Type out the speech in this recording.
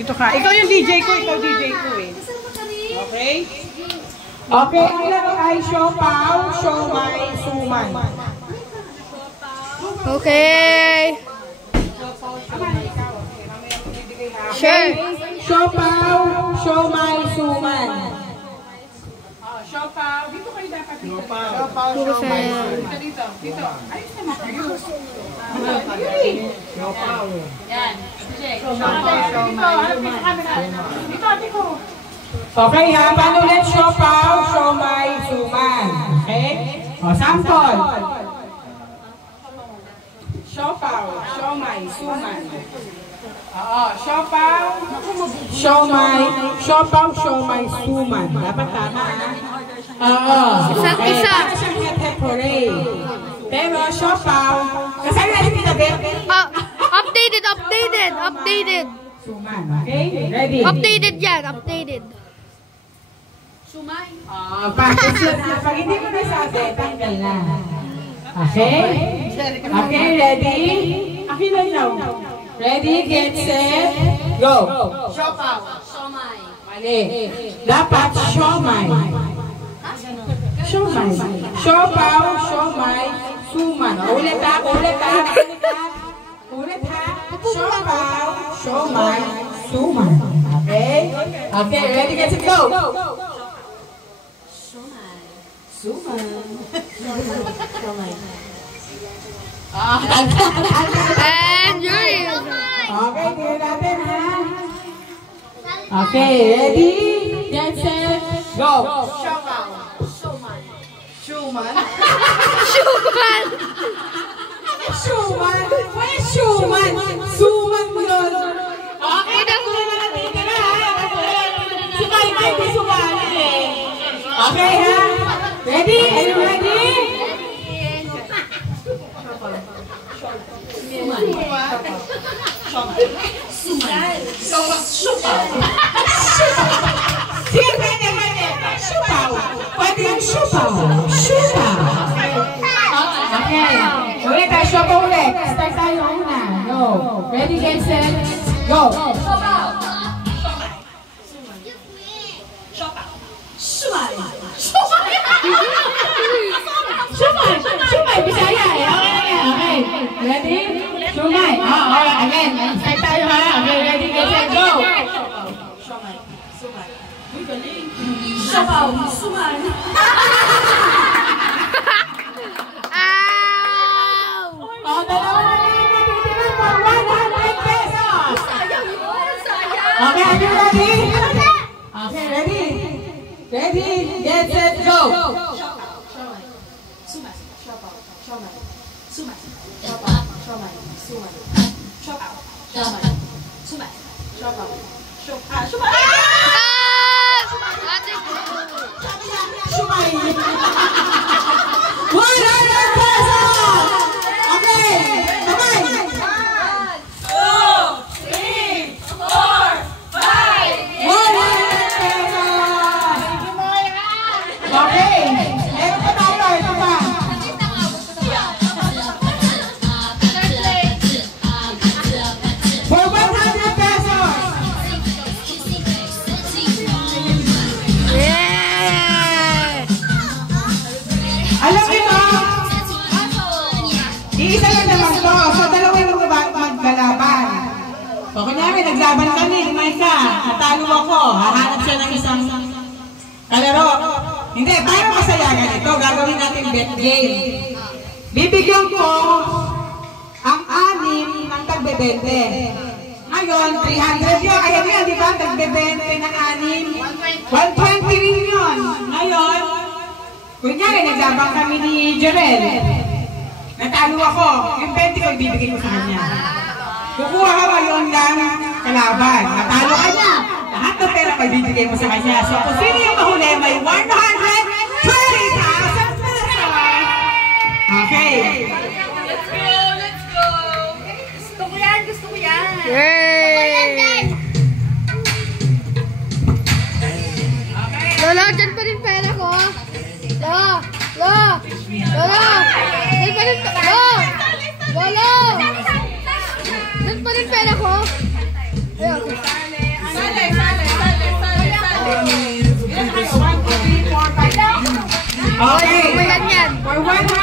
Dito ka. Ikaw yung DJ ko. Ikaw DJ ko eh. Okay? Okay, ang laro ay siopaw, siomay, suman. Okay. Sure. Siopaw, siomay, suman. Siopaw. Dito kayo dapat dito. Siopaw, siomay, suman. Dito. Dito. Ayos naman kayo. Siopaw. Yan. Siopaw, siomay, suman. Dito, dito. Okay ha, paano ulit? Siopaw, siomay, suman. Okay? O, sample. Siopaw, siomay, suman. Oo, siopaw, siomay, siomay, suman. Dapat tama ha? Oo. Isa. Para siyang head hooray. Pero siopaw, kasali natin kinabi? Updated. Suman, okay? Ready? Updated yan, updated. Sumay. Pag hindi mo nasabi, tanggal na. Okay? Okay, ready? Akin lang now. Ready, get set, go! Siopaw. Siomay. Mali. Dapat siomay. Siomay. Siopaw, siomay, suman. Ulit ha. Siopaw, siomay, suman. Okay? Okay, ready, get set, go! Suman. And Yuri. Okay, tingnan natin ha. Okay, ready? Get set, go! Siopaw. Siomay. Suman. Suman. Suman? Wala suman. Suman mo yun. Okay, nakuha na natin ha. Si Kai di sumali eh. Okay ha? Ready? Are you ready? Siopaw. Sige, pwede. Siopaw. Pwede yung siopaw. Okay. Ulit tayo, siopaw ulit. Start tayo una. Go. Ready, get set, go. Siopaw. Sumay, Bisaya eh. Okay. Ready? Sumay. Again. Start tayo ha. Okay, ready, get set, go. Siopaw. Suman. Dalawa na lang natitira for 100 pesos. Okay, are you ready? Okay, ready? Ready, get set, go. Sumay. 100 pesos. Okay, kamay. 1, 2, 3, 4, 5. 100 pesos. Okay, ito pa tayo. Ito pa. For 100 pesos. Yeah. Alam niyo ba? Iisa lang naman to. So, dalawa yung maggalaban. So, kunyari, naglaban kami, lumay ka. Natalo ako. Hahanap siya ng isang kalaro. Hindi, para masayagan ito, gagawin natin bet game. Bibigyan ko ang 6 ng tagbe-20. Ngayon, 300 yun. Ayan yun, di ba? Tagbe-20 ng 6. 120 rin yun. Ngayon, kunyari, naglaban kami ni Jorel. Natalo ako. Yung 20 ko, ibibigay ko sa kanya. Kukuha ka ba yun lang kalaban? Natalo ka niya. Lahat ng pera ko, ibibigay mo sa kanya. So, kung sino yung mahuli, may 120,000 pesos. Okay. Let's go. Gusto ko yan. Yay! Lolo, dyan pa rin pera ko. Lolo! Dyan pa rin Lolo! Dyan pa rin pera ko. Ayun. Okay. Ulan yan. For 100